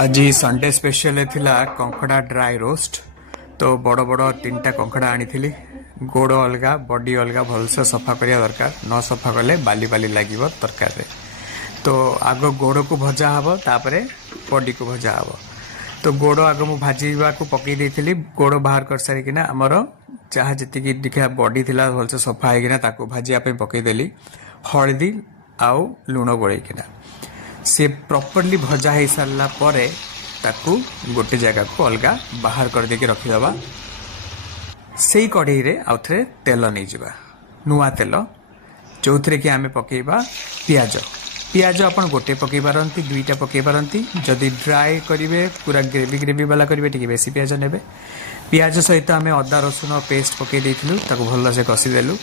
आज Sunday special थिला कंकड़ा dry roast. तो बड़ बड़ 3टा कंकड़ा आनी थी। गोड़ अलग बॉडी अलग भलसे सफा करिया दरकार। न सफा कले बाली बाली लगे तरकारी। तो आग गोड़ को भजा हम तापर बॉडी को भजा हम। तो गोड़ आग मु भाजवा को पकई देती। गोड़ बाहर कर सारिकिना आमर जहाँ जी देखा बॉडी थिला भलसे सफा होना ताको भाजिया पकईदेली। हलदी आउ लुण गोलैकिना से प्रॉपर्ली भजा हो सारा पर ताकू गोटे जगह को अलग बाहर कर देके रखीदबा। से कढ़ई रे आउ थे तेल नहीं जावा नुआ तेल जो थे कि आम पकेबा पियाज। पियाज अपन गोटे पकई पारती 2टा पकई पारती। जदि ड्राई करेंगे पूरा ग्रेवी ग्रेवी वाला करेंगे टी बेसी पियाज ने। पियाज सहित आम अदा रसुण पेस्ट पकई देलु भल से कषिदेलु।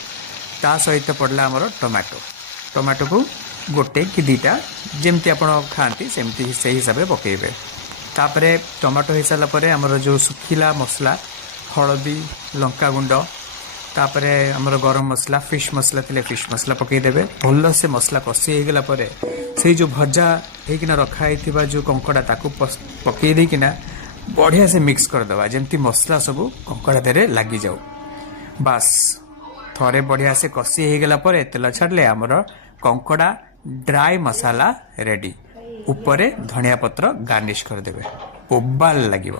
ता सहित पड़ला आमर टमाटो। टमाटो को गोटे कि 2टा जमती आप खाती सेमती से हिसाब से पकेबे। तापर टमाटो हो सारापर आमर जो सुखिला मसला हलदी लंका गुंड तापर आमर गरम मसला फिश मसला थिले फिश मसला पकईदेवे। भल से मसला कषि होगला से जो भजा होना रखाई जो कंकड़ा ताकू पकई देकिना बढ़िया से मिक्स करदे जमती मसला सब कंकड़ा देरे लगी जाऊ। बास थरे बढ़िया से कषि होगला तेल छाड़ले आमर कंकड़ा ड्राई मसाला रेडी। ऊपर धनिया पत्र गार्निश करदेवे। बोबाल लगे।